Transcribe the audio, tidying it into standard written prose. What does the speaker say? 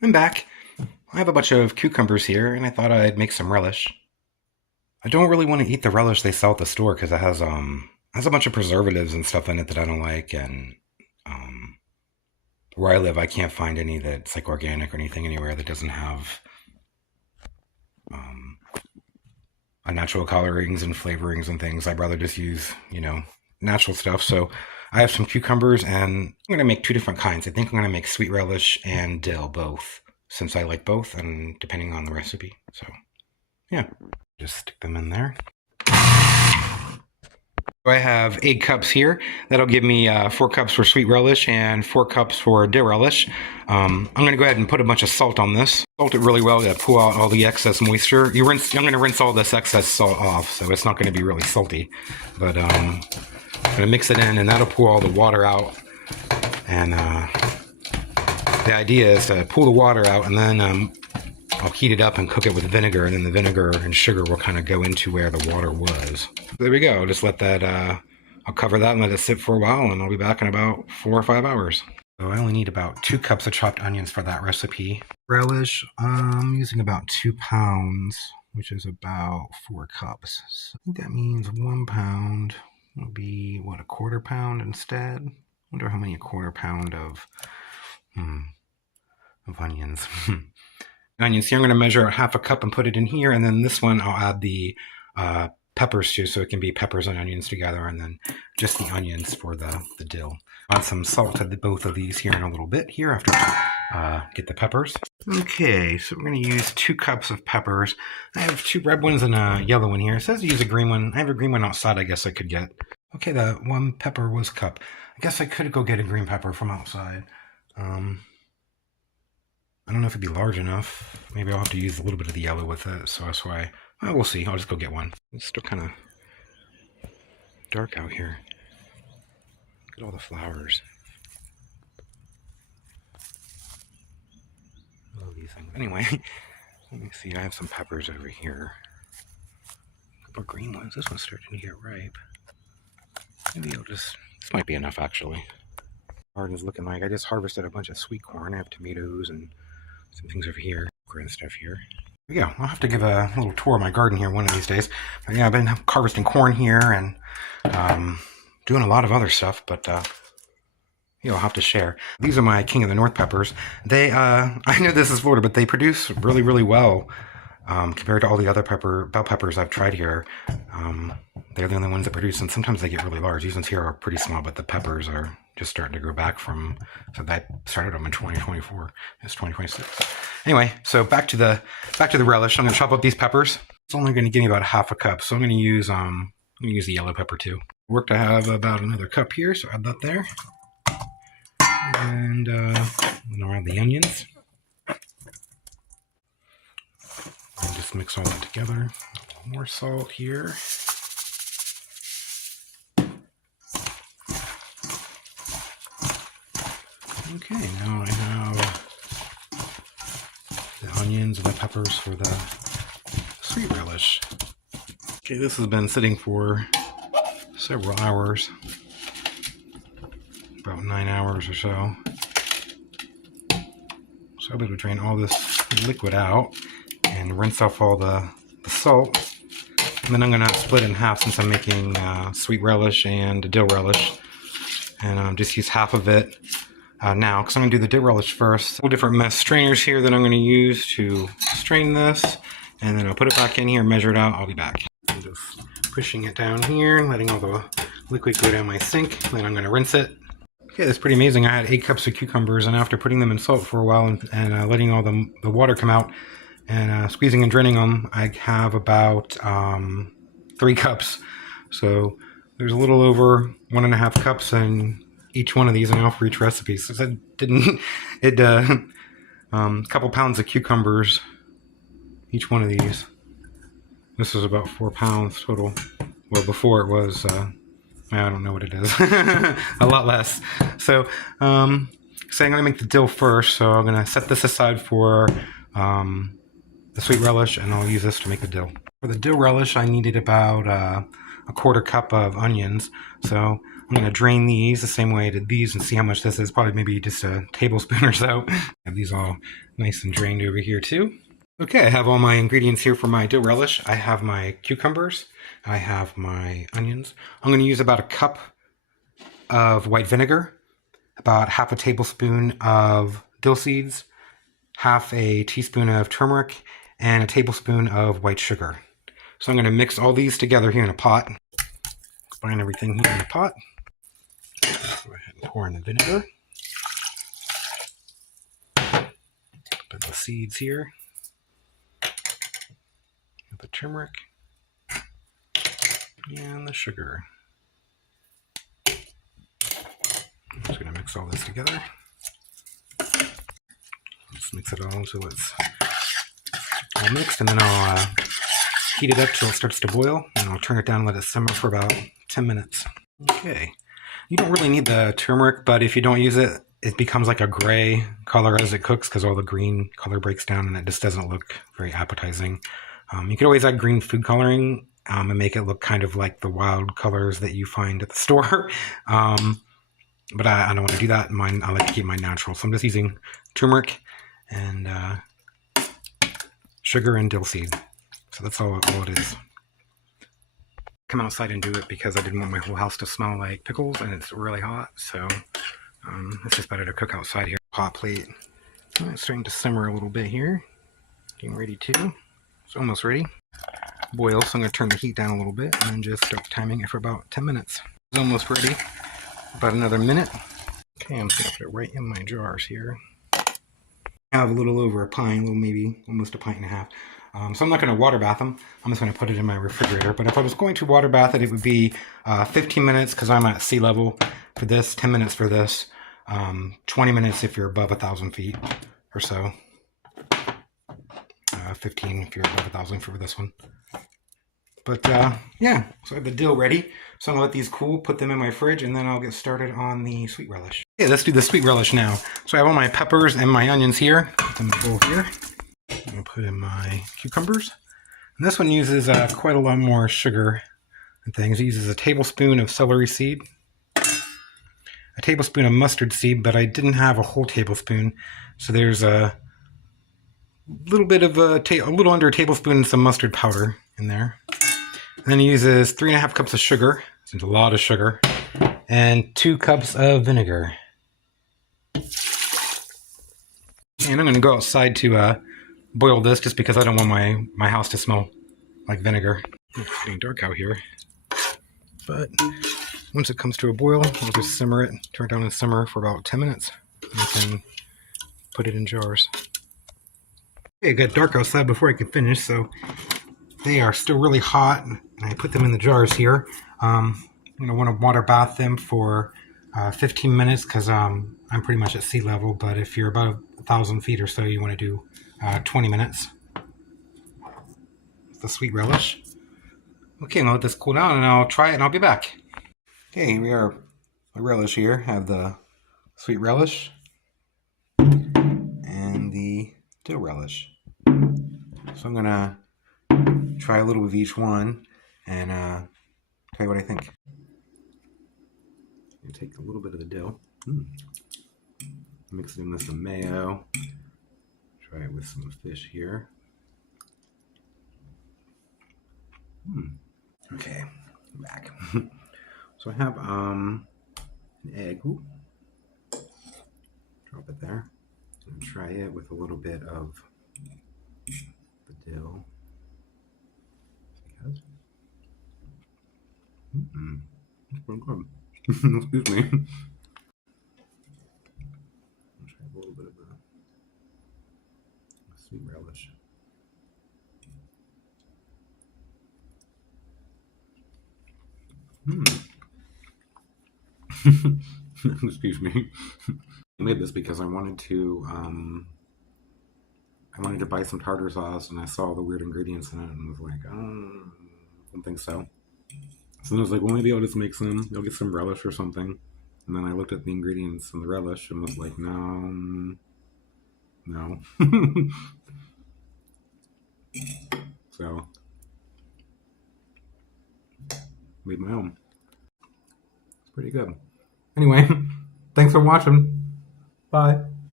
I'm back. I have a bunch of cucumbers here, and I thought I'd make some relish. I don't really want to eat the relish they sell at the store because it has a bunch of preservatives and stuff in it that I don't like, and um, where I live, I can't find any that's like organic or anything anywhere that doesn't have um, natural colorings and flavorings and things. I'd rather just use, natural stuff. So I have some cucumbers, and I'm gonna make two different kinds. I think I'm gonna make sweet relish and dill both, since I like both, and depending on the recipe. So yeah, just stick them in there. I have 8 cups here. That'll give me 4 cups for sweet relish and 4 cups for dill relish. I'm going to go ahead and put a bunch of salt on this. Salt it really well to pull out all the excess moisture. I'm going to rinse all this excess salt off, so it's not going to be really salty. But I'm going to mix it in, and that'll pull all the water out. And the idea is to pull the water out, and then I'll heat it up and cook it with vinegar, and then the vinegar and sugar will kind of go into where the water was. There we go. Just let that, I'll cover that and let it sit for a while, and I'll be back in about 4 or 5 hours. So I only need about 2 cups of chopped onions for that recipe. Relish, I'm using about 2 pounds, which is about 4 cups. So I think that means 1 pound will be, what, a quarter pound instead? I wonder how many a quarter pound of onions. Onions. Here I'm going to measure 1/2 cup and put it in here, and then this one I'll add the peppers to, so it can be peppers and onions together, and then just the onions for the dill. Add some salt to both of these here in a little bit here after I get the peppers. Okay, so we're going to use 2 cups of peppers. I have 2 red ones and a yellow one here. It says to use a green one. I have a green one outside I guess I could get. Okay, the 1 pepper was cup. I guess I could go get a green pepper from outside. I don't know if it'd be large enough. Maybe I'll have to use a little bit of the yellow with it, so that's why. Well, we'll see. I'll just go get one. It's still kind of dark out here. Look at all the flowers. I love these things. Anyway, let me see. I have some peppers over here. A couple green ones. This one's starting to get ripe. Maybe I'll just... This might be enough, actually. Garden's looking like I just harvested a bunch of sweet corn. I have tomatoes and some things over here, grand stuff here. Yeah, I'll have to give a little tour of my garden here one of these days. But yeah, I've been harvesting corn here and doing a lot of other stuff, but I'll have to share. These are my King of the North peppers. They, I know this is Florida, but they produce really, really well compared to all the other bell peppers I've tried here. They're the only ones that produce, and sometimes they get really large. These ones here are pretty small, but the peppers are just starting to grow back from, so that started them in 2024. It's 2026. Anyway, so back to the relish. I'm going to chop up these peppers. It's only going to give me about 1/2 cup, so I'm going to use the yellow pepper too. Worked, I have about another cup here, so add that there, and then I'll add the onions. And just mix all that together. A little more salt here. Okay, now I have the onions and the peppers for the sweet relish. Okay, this has been sitting for several hours, about 9 hours or so. So I'll be able to drain all this liquid out and rinse off all the salt. And then I'm going to split it in half since I'm making sweet relish and dill relish. And just use half of it now, because I'm going to do the dill relish first. Couple different mesh strainers here that I'm going to use to strain this. And then I'll put it back in here, measure it out, I'll be back. I'm just pushing it down here, letting all the liquid go down my sink. Then I'm going to rinse it. Okay, that's pretty amazing. I had 8 cups of cucumbers, and after putting them in salt for a while and letting all the water come out, and squeezing and draining them, I have about 3 cups. So there's a little over 1.5 cups in each one of these now for each recipe. So a couple pounds of cucumbers, each one of these. This is about 4 pounds total. Well, before it was, I don't know what it is, a lot less. So I'm going to make the dill first. So I'm going to set this aside for the sweet relish, and I'll use this to make the dill. For the dill relish, I needed about a 1/4 cup of onions. So I'm going to drain these the same way I did these and see how much this is. Probably maybe just a tablespoon or so. Have these all nice and drained over here too. Okay, I have all my ingredients here for my dill relish. I have my cucumbers. I have my onions. I'm going to use about a cup of white vinegar, about half a tablespoon of dill seeds, half a teaspoon of turmeric, and a tablespoon of white sugar. So I'm going to mix all these together here in a pot. Combine everything here in the pot. Go ahead and pour in the vinegar. Put the seeds here. The turmeric. And the sugar. I'm just going to mix all this together. Just mix it all until it's all mixed, and then I'll heat it up till it starts to boil, and I'll turn it down and let it simmer for about 10 minutes. Okay. You don't really need the turmeric, but if you don't use it, it becomes like a gray color as it cooks because all the green color breaks down and it just doesn't look very appetizing. You could always add green food coloring and make it look kind of like the wild colors that you find at the store. But I don't want to do that. Mine, I like to keep mine natural. So I'm just using turmeric and sugar and dill seed. So that's all it is. Come outside and do it because I didn't want my whole house to smell like pickles and it's really hot. So it's just better to cook outside here. Hot plate. It's starting to simmer a little bit here. Getting ready to. It's almost ready. Boil, so I'm going to turn the heat down a little bit and then just start timing it for about 10 minutes. It's almost ready. About another minute. Okay, I'm just going to put it right in my jars here. I have a little over a pint, maybe almost a pint and a half. So I'm not going to water bath them. I'm just going to put it in my refrigerator. But if I was going to water bath it, it would be 15 minutes because I'm at sea level for this, 10 minutes for this, 20 minutes if you're above 1,000 feet or so. 15 if you're above 1,000 for this one. But yeah, so I have the dill ready. So I'm going to let these cool, put them in my fridge, and then I'll get started on the sweet relish. Okay, let's do the sweet relish now. So I have all my peppers and my onions here. Put them in the bowl here. I'm going to put in my cucumbers. And this one uses quite a lot more sugar and things. It uses a tablespoon of celery seed, a tablespoon of mustard seed, but I didn't have a whole tablespoon. So there's a little bit of a little under a tablespoon of some mustard powder in there. And then it uses 3.5 cups of sugar. It's a lot of sugar. And 2 cups of vinegar. And I'm going to go outside to boil this just because I don't want my house to smell like vinegar. It's getting dark out here. But once it comes to a boil, I'll just simmer it, turn it down and simmer for about 10 minutes. And I can put it in jars. Okay, it got dark outside before I could finish, so they are still really hot. And I put them in the jars here. I'm going to want to water bath them for 15 minutes because I'm pretty much at sea level. But if you're about 1,000 feet or so, you want to do 20 minutes. The sweet relish. Okay, I'll let this cool down and I'll try it and I'll be back. Okay, here we are. The relish here. Have the sweet relish and the dill relish. So I'm gonna try a little of each one and tell you what I think. I'm gonna take a little bit of the dill, mix it in with some mayo. Try it with some fish here. Okay, I'm back. So I have an egg. Ooh. Drop it there. And try it with a little bit of the dill. Because it's pretty good. Excuse me. I'll try a little bit of the sweet relish. Excuse me. I made this because I wanted to buy some tartar sauce and I saw the weird ingredients in it and was like, I don't think so. So I was like, well, maybe I'll just make some. I'll get some relish or something. And then I looked at the ingredients in the relish and was like, no. So made my own. pretty good. Anyway, thanks for watching. Bye.